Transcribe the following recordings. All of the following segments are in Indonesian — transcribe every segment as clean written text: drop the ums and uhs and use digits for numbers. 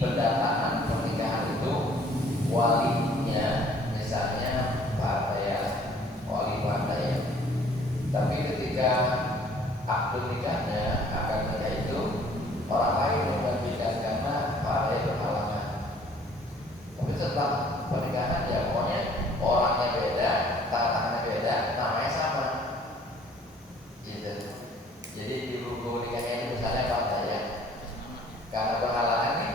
pendataan pernikahan itu walinya misalnya partai ya, wali partai ya. Tapi ketika akad nikahnya akan nikah itu orang lain menggantikan karena partai berhalangan. Tapi setelah pernikahan ya pokoknya orangnya beda, tanahnya beda, namanya sama. Gitu. Jadi di buku nikahnya itu misalnya partai ya. Karena berhalangan nih,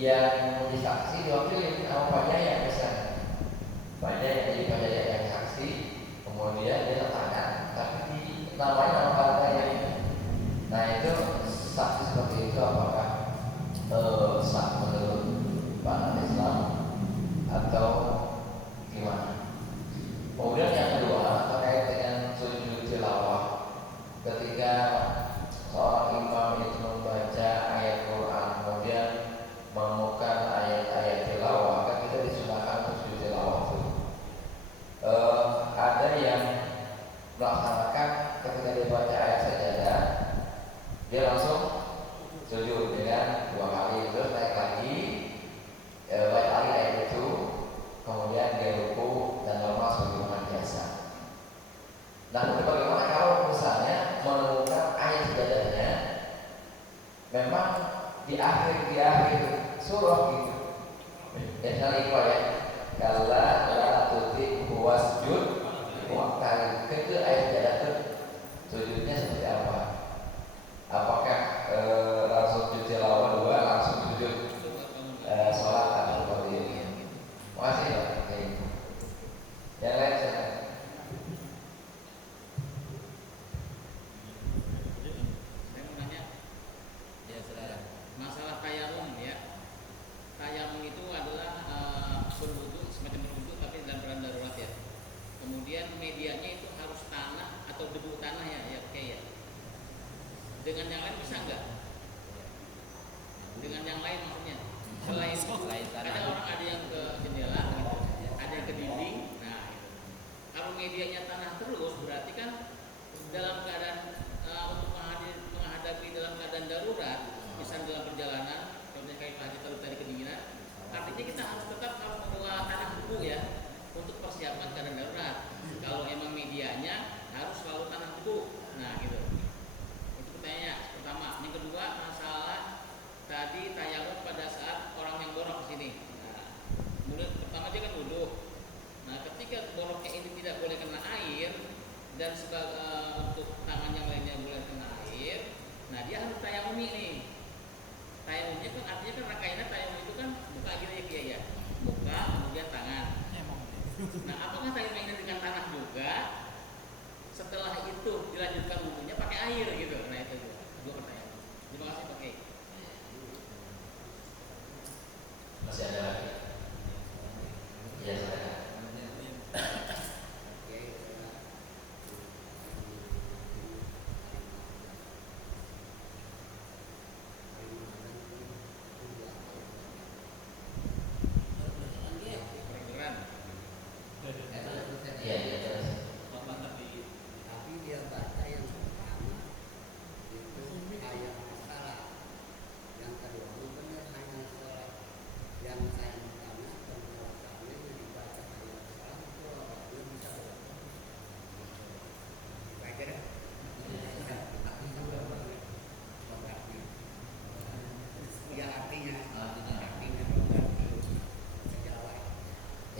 yang disaksi diwakili sama Pak Jaya misalnya. Pak Jaya jadi Pak Jaya yang saksi, kemudian dia tangan, tapi di namanya nama partai yang ini. Nah itu saksi seperti itu apakah sah menurut pandangan Islam atau gimana? Kemudian yang kedua terkait dengan sujud tilawah, ketika seorang imam itu membaca ayat Quran kemudian menemukan ayat-ayat tilawah, kan kita disunahkan untuk sujud tilawah itu. Ada yang melaksanakan ketika dia baca ayat sajadah dia langsung sujud dengan 2 kali, terus naik lagi baca lagi ayat itu, kemudian dia ruku dan normal sebagaimana biasa. Nah, bagaimana kalau misalnya menemukan ayat sajadahnya memang di akhir surah gitu. Misalnya itu ya, kalla la tuti wasjud waqtari. Itu ayat sajadah itu sujudnya seperti apa? Apakah langsung sujud tilawah 2, langsung sujud sholat atau seperti ini? Makasih Pak. Yang lain silakan. Masalah tayamum ya. Tayamum itu adalah berwudu, semacam berwudu tapi dalam keadaan darurat ya. Kemudian medianya itu harus tanah atau debu tanah ya kayak ya. Dengan yang lain bisa enggak? Dengan yang lain maksudnya selain kadang orang ada yang ke jendela gitu, ada yang ke dinding. Nah, gitu. Kalau medianya tanah terus berarti kan dalam keadaan untuk menghadapi dalam keadaan darurat, misalnya dalam perjalanan, contohnya kayak Pak Haji tadi kedinginan, artinya kita harus tetap membawa tanah beku ya untuk persiapan keadaan darurat. Kalau emang medianya harus selalu tanah beku. Nah, gitu. Itu pertanyaannya pertama. Yang kedua masalah tadi tayamum pada saat orang yang borok ke sini. Nah, kemudian pertama dia kan wudhu. Nah, ketika boroknya ini tidak boleh kena air dan untuk tangan yang lainnya boleh kena air, nah dia harus tayamumi nih. Tayamumnya kan artinya kan rakaatnya tayamum itu kan buka gitu ya ya. Buka kemudian tangan. Nah, apakah tayamum ini dengan tanah juga? Setelah itu dilanjutkan wudhunya pakai air gitu. Nah, itu dua pertanyaan. Terima kasih Pak Kiai. Masih ada lagi? Iya, silakan.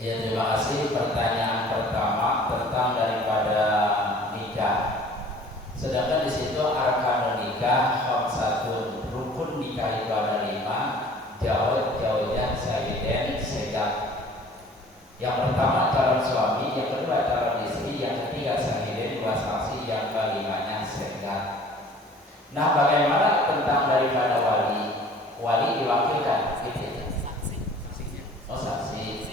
Ya, terima kasih. Pertanyaan pertama tentang daripada nikah. Sedangkan di situ arkanun nikah khamsatun, rukun nikah itu ada 5, jawab sayyiden segak. Yang pertama calon suami, yang kedua calon istri, yang ketiga sayyiden, 2 saksi, yang kelimanya segak. Nah, bagaimana tentang daripada wali? Wali diwakilkan, gitu. Oh, saksi.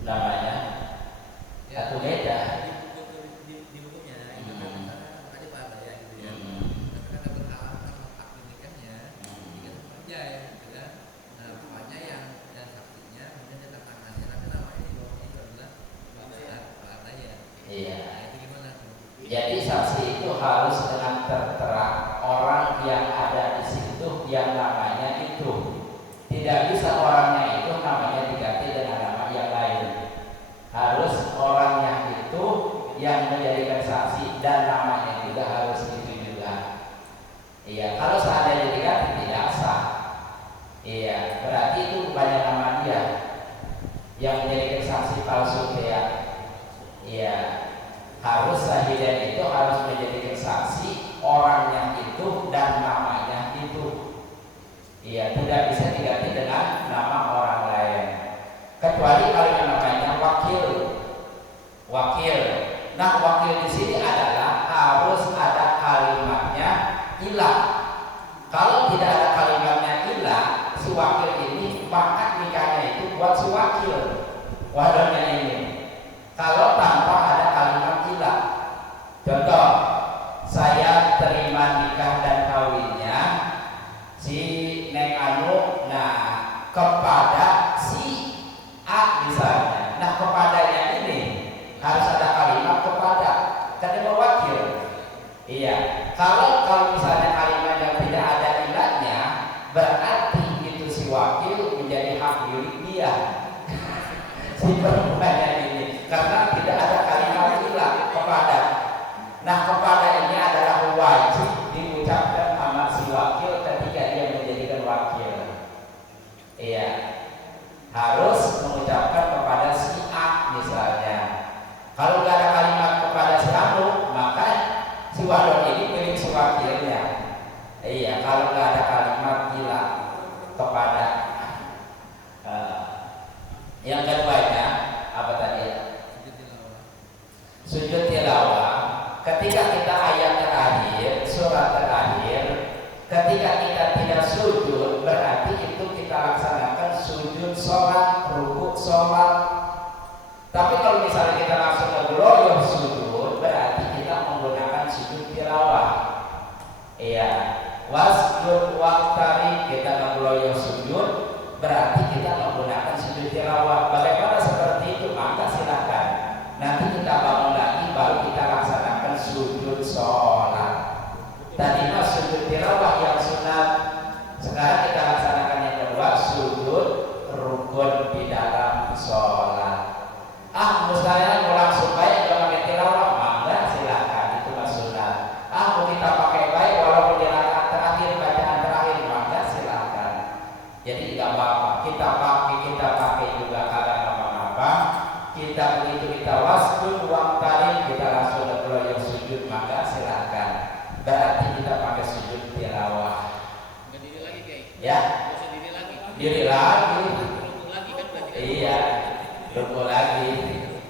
Namanya atau beda di bukunya itu kan tadi Pak ya gitu ya. Karena berhalangan sama akad nikahnya, ini kerja ya, gitu kan. Nah, makanya yang saksinya kemudian dia tangannya tapi namanya di bawahnya itu adalah Pak ya. Iya. Nah, itu gimana tuh? Jadi saksi itu harus dengan tertera orang yang ada di situ yang namanya itu. Tidak bisa orangnya itu namanya diganti dengan nama yang lain. Harus orangnya itu yang menjadikan saksi dan namanya juga harus itu juga. Iya, kalau seandainya diganti tidak sah. Iya, berarti itu bukannya nama dia yang menjadikan saksi palsu dia. Iya, harus sahidan itu harus menjadikan saksi orangnya itu dan namanya itu. Iya, tidak bisa diganti dengan nama orang lain. Kecuali kalau yang namanya wakil. Wakil. Nah, wakil di sini adalah harus ada kalimatnya ilah. Kalau tidak ada kalimatnya ilah, si wakil ini maka nikahnya itu buat si wakil. Wadahnya ini. Kalau tanpa ada kalimat ilah, contoh, saya terima nikah dan kawinnya si Neng Anu, nah kepada si A misalnya. Nah kepadanya ini harus ada kalimat kepada, karena mewakil. Iya. Kalau misalnya kalimat yang tidak ada ilahnya, berarti itu si wakil menjadi hak milik dia. Si perempuannya ini, karena tidak ada kalimat ilah kepada. Nah kepada ini adalah wajib diucapkan sama si wakil ketika dia menjadikan wakil. Iya, harus mengucapkan kepada si A misalnya. Kalau nggak ada kalimat kepada si Anu, maka si wadon ini milik si wakilnya. Iya, kalau nggak ada kalimat ilah kepada. Yang keduanya apa tadi? Sujud tilawah. Ketika kita ayat terakhir, surat terakhir, ketika kita tidak sujud, berarti itu kita laksanakan sujud sholat, rukuk sholat. Tapi kalau misalnya kita langsung ngegeloyor sujud, berarti kita menggunakan sujud tilawah. Iya, wasjud waqtari, kita ngegeloyor sujud, berarti kita menggunakan sujud tilawah. Bagaimana seperti itu? Maka silakan. Nanti kita bangun lagi, baru kita laksanakan sujud sholat. Tadi mas sujud tilawah yang sunat. Sekarang kita laksanakan yang kedua, sujud rukun di dalam sholat. Mustahil mau langsung baik kalau pakai tilawah, maka silakan, itu mas sunat. Mau kita pakai baik walaupun di rakaat terakhir, bacaan terakhir, maka silakan. Jadi tidak apa-apa, kita pakai juga kagak apa-apa. Kita begitu kita wasjud waqtari, kita langsung ngegeloyor sujud, maka silakan. Berarti kita pakai sujud tilawah. Nggak diri lagi kayak? Ya. Bisa diri lagi. Diri lagi. Rukun lagi kan berarti. Iya. Rukun lagi.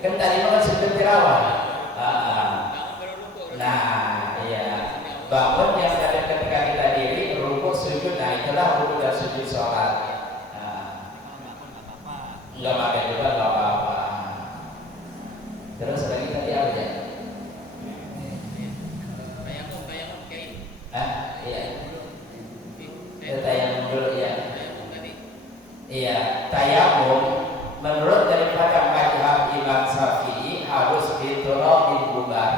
Kan tadi makan sujud tilawah. Nah, iya. Bangun yang ada ketika kita diri, rukuk sujud, nah itulah rukuk dan sujud sholat. Enggak pakai juga enggak apa-apa. Terus lagi tadi apa ya? Tayamum kayak. Iya. Tayamum dulu ya. Iya, tayamum menurut daripada mazhab Imam Syafi'i harus ditolong bubar.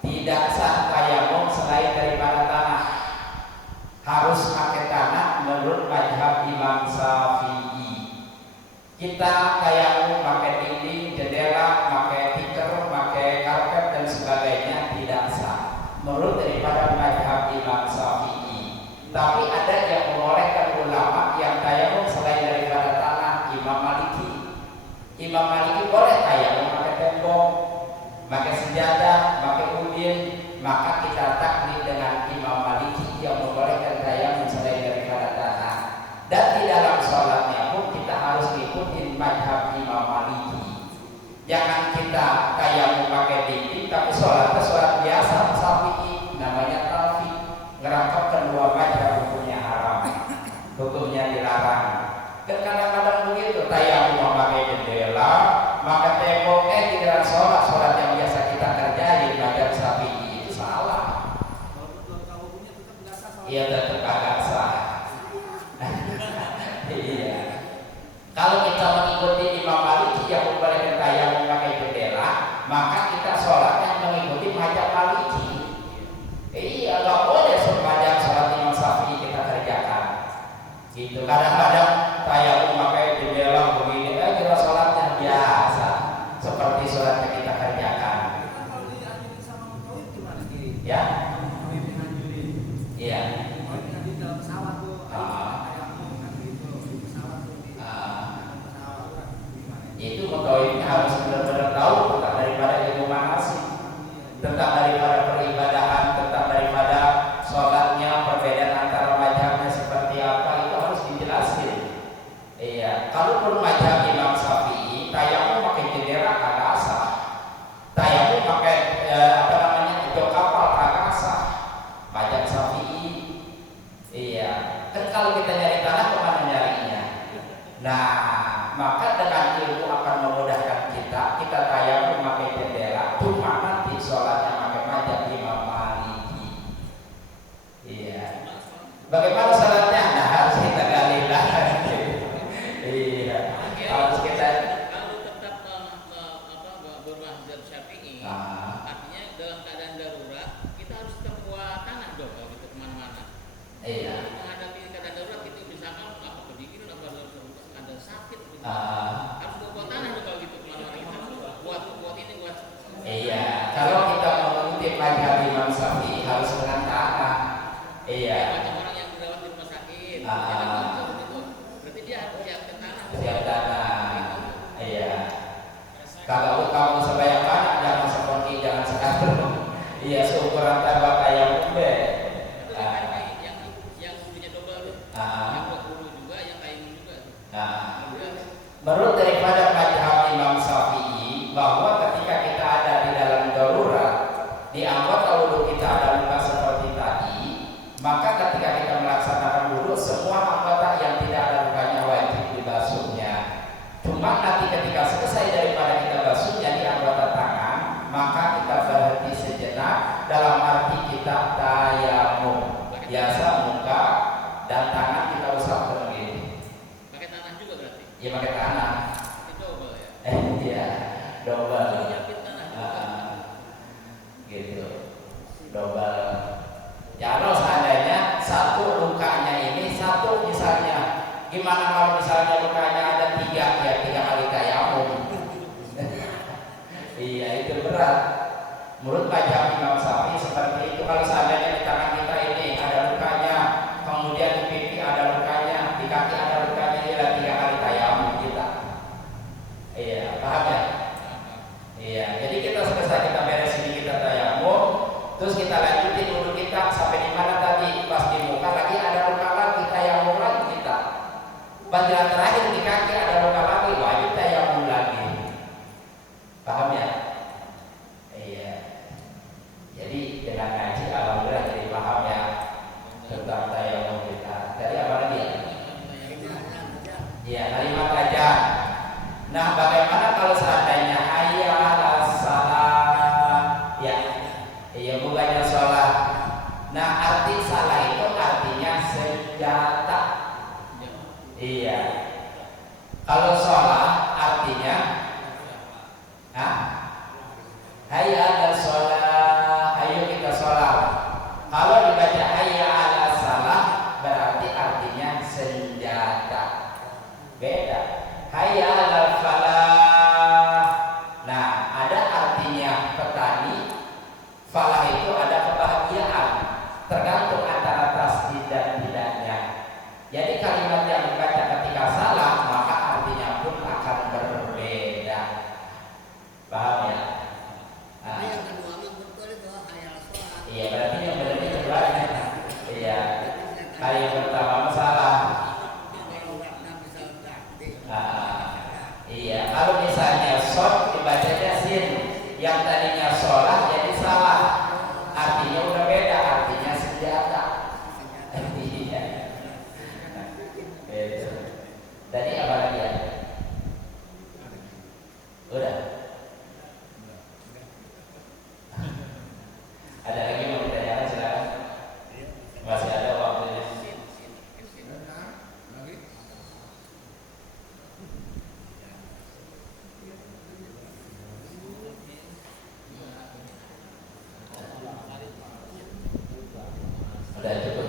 Tidak sah tayamum selain daripada tanah. Harus pakai tanah menurut mazhab Imam Syafi'i. Kita tayamum pakai dinding, jendela, pakai tikar, pakai karpet dan sebagainya tidak sah menurut daripada mazhab Imam Syafi'i. Tapi ada yang membolehkan ulama yang tayamum selain daripada tanah, Imam Maliki. Imam Maliki boleh tayamum pakai tembok, pakai sejadah, pakai ubin, maka kita taklid dengan Imam Maliki yang membolehkan tayamum selain daripada tanah. Dan di dalam sholatnya pun kita harus ikutin mazhab Imam Maliki. Jangan kita tayamum pakai dinding, tapi sholatnya sholat biasa Syafi'i, namanya talfi, ngerangkap kedua mazhab hukumnya haram, hukumnya dilarang. Kan kadang-kadang begitu, tayamum pakai jendela, pakai tembok, di dalam sholat yang biasa kita kerjain mazhab Syafi'i itu salah. Iya, tetap kagak sah. Iya. Kalau kita mengikuti Imam Maliki yang membolehkan tayamum pakai jendela, maka kita sholatnya mengikuti mazhab Maliki. Ya. Iya. Dalam pesawat tuh. Itu mengetahui harus benar-benar tahu tentang daripada ilmu manasik, tentang daripada peribadahan, tentang daripada sholatnya, perbedaan antara mazhabnya seperti apa, itu harus dijelaskan. Iya, kalau mazhab Imam Syafi'i, tayamum pakai jendela kagak sah, tayamum pakai itu kapal kagak sah. Mazhab Syafi'i, iya. Kan kalau kita nyari tanah kemana nyarinya? Nah, maka dengan ilmu akan memudahkan kita tayamum pakai jendela, cuma nanti sholatnya pakai mazhab Imam Maliki. Iya. Bagaimana sholatnya? Nah, harus kita gali lagi. Iya. Harus kita. Kalau tetap bermazhab Syafi'i, artinya dalam keadaan darurat kita harus tetap bawa tanah dong kalau kita kemana-mana. Iya. Menghadapi keadaan darurat itu misalkan apa kedinginan apa ada sakit. Harus bawa tanah dong kalau gitu kemana-mana. Buat ini buat. Iya. Kalau kita mengikuti mazhab Imam Syafi'i harus dengan tanah. Iya. Macam orang yang dirawat di rumah sakit. Berarti dia harus siapkan tanah. Siap tanah. Iya. Kalau kamu sebanyak banyak jangan seperti jangan sekali. Iya, seukuran tabak ayam umbe. Yang bulunya double tuh. Yang buat bulu juga, yang kain juga tuh. Menurut daripada mazhab Imam Syafi'i bahwa ketika kita ada di dalam darurat, di anggota wudhu kita ada luka seperti tadi, maka ketika kita melaksanakan wudhu, semua anggota yang tidak ada lukanya wajib dibasuhnya. Cuma nanti ketika selesai daripada kita basuhnya di anggota tangan, maka kita berhenti sejenak dalam arti kita tayamum. Biasa muka dan tangan kita usapkan begini. Pakai tanah juga berarti. Ya pakai tanah. Itu double ya. Iya, double. Nyiapin tanah juga. Gitu, double. Ya kalau seandainya satu lukanya ini satu misalnya, gimana kalau misalnya lukanya ada tiga, ya 3 kali tayamum. Iya, itu berat. Menurut mazhab Imam Syafi'i seperti itu. Kalau seandainya di tangan kita ini ada lukanya, kemudian di pipi ada lukanya, di kaki ada lukanya, ya 3 kali tayamum kita. Iya, paham ya? Iya, jadi kita selesai kita beres ini kita tayamum, terus kita lanjutin wudhu kita sampai di mana tadi? Pas di muka lagi ada luka lagi, tayamum lagi kita. Bagian terakhir di kaki ada luka lagi, wajib tayamum lagi. Paham ya? Iya. Jadi dengan ngaji alhamdulillah jadi paham ya tentang tayamum kita. Tadi apa lagi ya? Iya, kalimat aja. Nah, bagaimana kalau seandainya hayya 'alas shalah? Ya. Iya, bukannya sholat. Nah, arti salah itu artinya senjata. Iya. Kalau sholat artinya hayya 'alas shalah, ayo kita sholat. Kalau dibaca hayya 'alas shalah berarti artinya senjata. Beda. Hayya 'alal falah. Nah, ada artinya petani. Falah itu ada kebahagiaan. Tergantung antara tasdid dan tidaknya. Jadi kalimat yang dibaca ketika salah maka artinya pun akan berbeda. Paham ya? Nah, Yang kedua betul itu hayal sholat. iya, berarti yang benar itu keduanya. Iya. Hari yang pertama masalah. Iya, kalau misalnya short dibacanya sin, yang tadinya sholat jadi salah, artinya udah beda, artinya senjata. Iya. Itu. Tadi apa lagi ya? Udah. Ada lagi yang mau ditanyakan silakan. Masih ada waktunya. Udah cukup.